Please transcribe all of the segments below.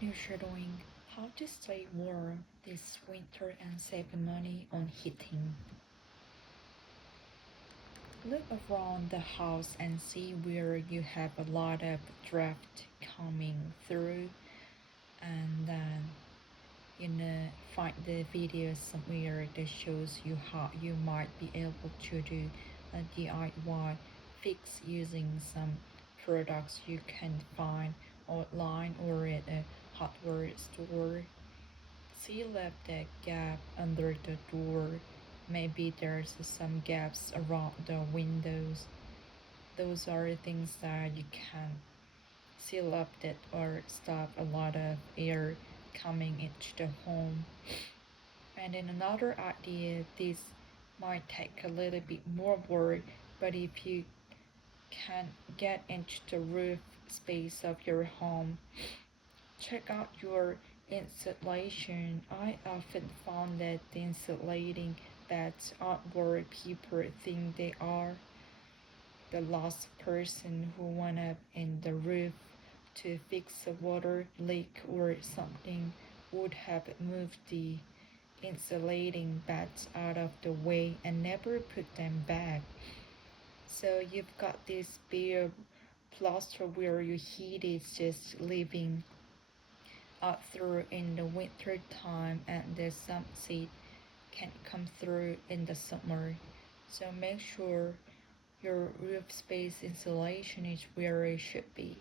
Shadowing how to stay warm this winter and save money on heating. Look around the house and see where you have a lot of draft coming through, and then find the video somewhere that shows you how you might be able to do a DIY fix using some products you can find online or at a hardware store. Seal up the gap under the door. Maybe there's some gaps around the windows. Those are things that you can seal up that or stop a lot of air coming into the home. And then another idea, this might take a little bit more work, but if you can get into the roof space of your home, check out your insulation. I often found that the insulating beds aren't what people think they are. The last person who went up in the roof to fix a water leak or something would have moved the insulating beds out of the way and never put them back. So you've got this bare plaster where your heat is just living out through in the winter time and the sunset can come through in the summer. So make sure your roof space insulation is where it should be.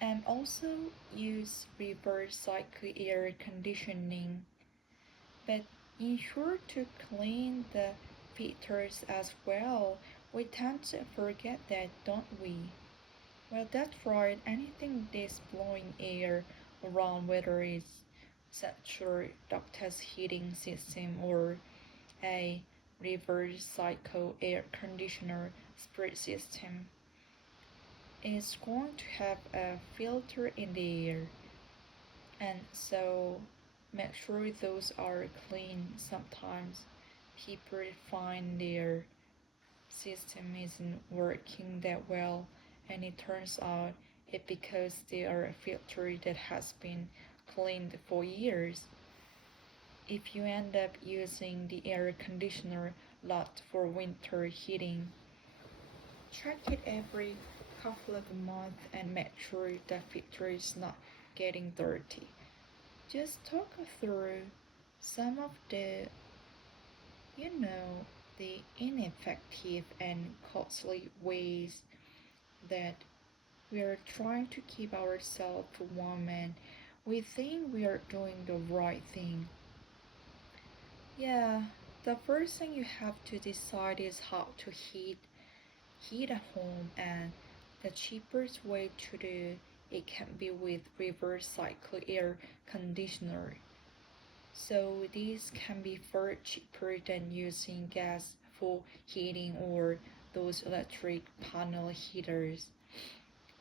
And also use reverse cycle air conditioning, but ensure to clean the filters as well. We tend to forget that, don't we? Well, that's right. Anything that's blowing air around, whether it's central ductless heating system or a reverse cycle air conditioner spray system, is going to have a filter in the air, and so make sure those are clean. Sometimes people find their system isn't working that well, and it turns out it because they are a filter that has been cleaned for years. If you end up using the air conditioner lot for winter heating, check it every couple of months and make sure the filter is not getting dirty. Just talk through some of you know, the ineffective and costly ways that we are trying to keep ourselves warm and we think we are doing the right thing. Yeah, the first thing you have to decide is how to heat a home, and the cheapest way to do it can be with reverse cycle air conditioner. So these can be far cheaper than using gas for heating or those electric panel heaters.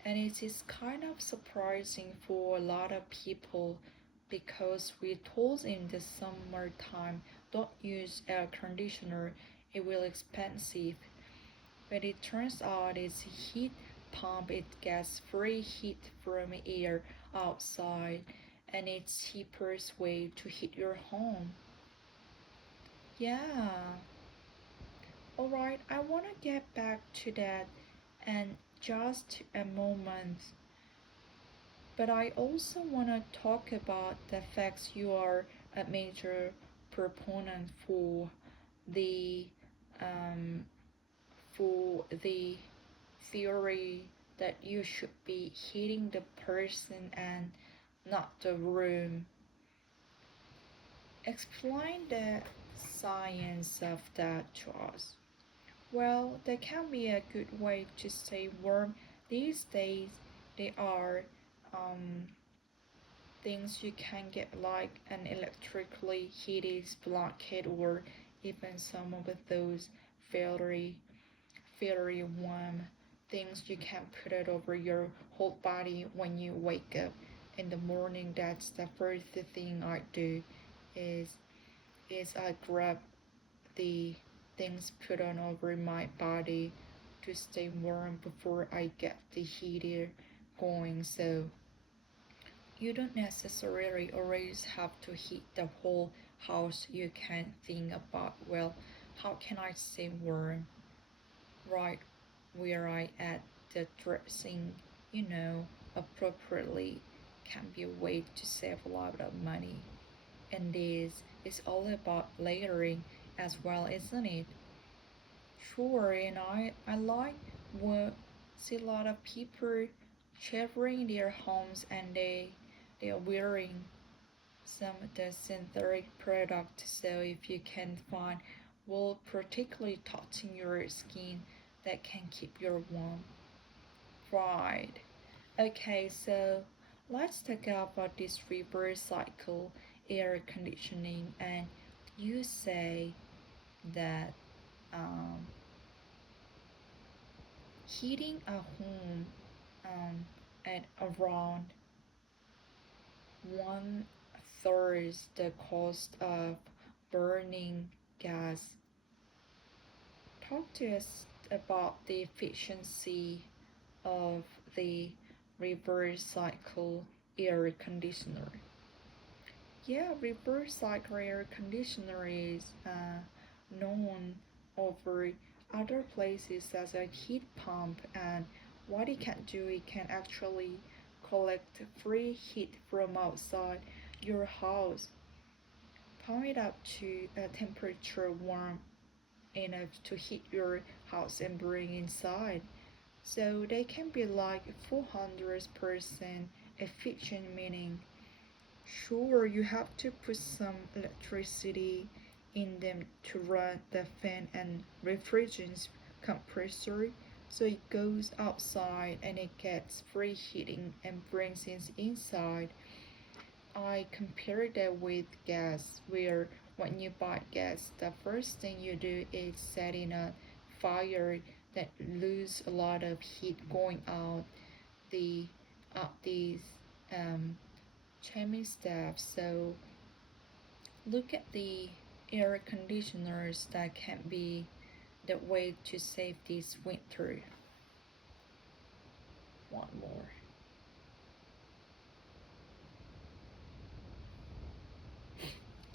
And it is kind of surprising for a lot of people because we told in the summertime don't use air conditioner, it will expensive. But it turns out it's heat pump, it gets free heat from air outside, and it's cheapest way to heat your home. Yeah. Alright, I wanna get back to that and just a moment. But I also wanna talk about the facts you are a major proponent the um, for the theory that you should be hitting the person and not the room. Explain the science of that to us. Well, that can be a good way to stay warm. These days, there are um, things you can get like an electrically heated blanket or even some of those very very warm things you can put it over your whole body when you wake up in the morning. That's the first thing I do is I grab the things put on over my body to stay warm before I get the heater going. So You don't necessarily always have to heat the whole house. You can think about, well, how can I stay warm right where I add the dressing, you know, appropriately can be a way to save a lot of money. And this is all about layering as well, isn't it? Sure, and I like what see a lot of people shivering in their homes and they are wearing some of the synthetic products. So if you can find wool particularly touching your skin that can keep you warm. Right. Okay, so let's talk about this reverse cycle air conditioning, and you say that um, heating a home at around one third the cost of burning gas. Talk to us about the efficiency of the reverse cycle air conditioner. Yeah, reverse cycle air conditioner is known over other places as a heat pump, and what it can do, it can actually collect free heat from outside your house, pump it up to a temperature warm enough to heat your house and bring inside. So they can be like 400% efficient, meaning sure, you have to put some electricity in them to run the fan and refrigerant compressor, so it goes outside and it gets free heating and brings it inside. I compare that with gas, where when you buy gas, the first thing you do is setting a fire that lose a lot of heat going out the these um, chimney steps. So look at the air conditioners that can be the way to save this winter. One more.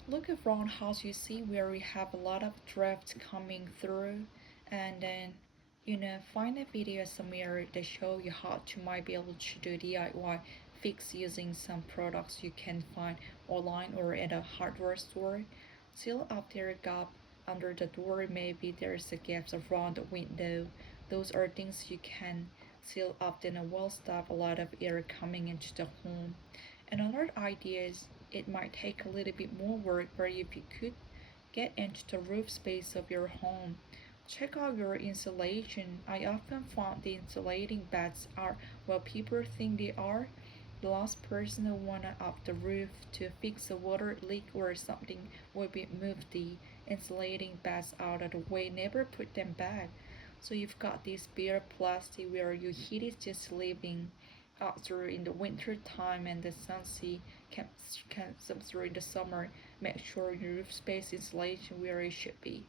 Look around house, you see where we have a lot of drafts coming through, and then find a video somewhere that show you how to might be able to do DIY fix using some products you can find online or at a hardware store. Seal up their gap under the door, maybe there's a gaps around the window. Those are things you can seal up, then it will stop a lot of air coming into the home. Another idea is it might take a little bit more work, but if you could get into the roof space of your home, check out your insulation. I often found the insulating beds are what people think they are. The last person who went up the roof to fix a water leak or something would be move the insulating beds out of the way, never put them back. So you've got this bare plastic where your heat is just living after in the winter time and the sun sea comes through in the summer. Make sure your roof space insulation where it should be.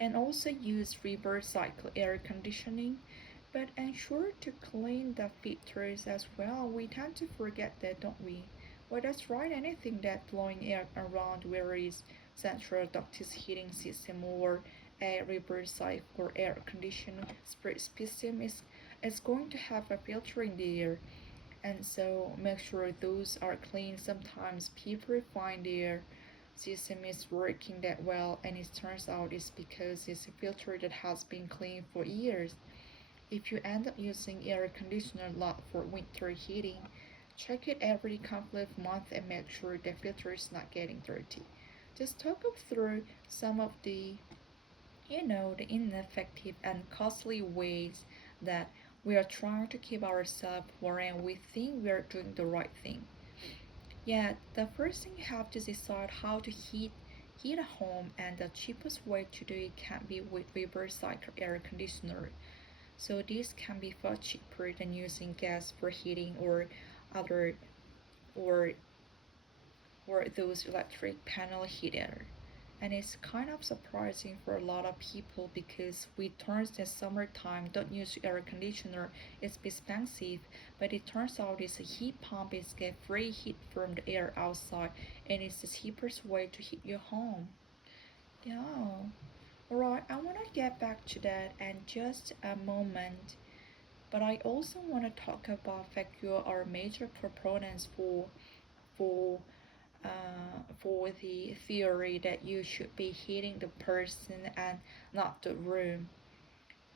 And also use reverse cycle air conditioning, but ensure to clean the filters as well. We tend to forget that, don't we? Well, that's right, anything that blowing air around where is central ductless heating system or a reverse cycle or air conditioner system is going to have a filter in the air, and so make sure those are clean. Sometimes people find their system is working that well and it turns out it's because it's a filter that has been cleaned for years. If you end up using air conditioner a lot for winter heating, check it every couple of months and make sure the filter is not getting dirty. Just talk up through some of the ineffective and costly ways that we are trying to keep ourselves warm and we think we are doing the right thing. Yeah, the first thing you have to decide how to heat a home, and the cheapest way to do it can be with reverse cycle air conditioner. So this can be far cheaper than using gas for heating or other or or those electric panel heater. and it's kind of surprising for a lot of people because we turns the summertime don't use air conditioner, it's expensive, but it turns out this heat pump is get free heat from the air outside, and it's the cheapest way to heat your home. Yeah. Alright, I want to get back to that in just a moment, but I also want to talk about fact you are major proponents for for the theory that you should be hitting the person and not the room.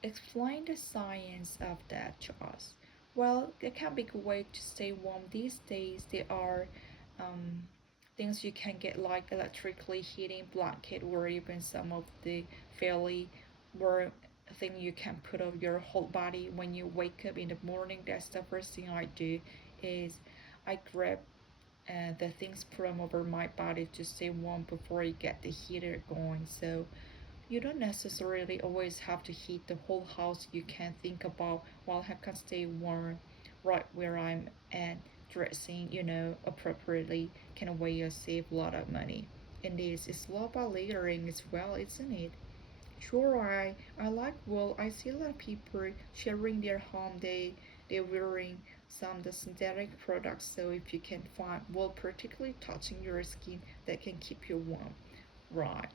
Explain the science of that, Charles. Well, there can be a way to stay warm these days. There are um, things you can get like electrically heating blanket or even some of the fairly warm thing you can put on your whole body when you wake up in the morning. That's the first thing I do is I grab the things put them over my body to stay warm before I get the heater going. So you don't necessarily always have to heat the whole house. You can think about, well, I can stay warm right where I'm at, dressing, appropriately can way you save a lot of money. And this is all about layering as well, isn't it? Sure, I like wool. I see a lot of people sharing their home. They're wearing some the synthetic products. So if you can find wool particularly touching your skin, that can keep you warm. Right.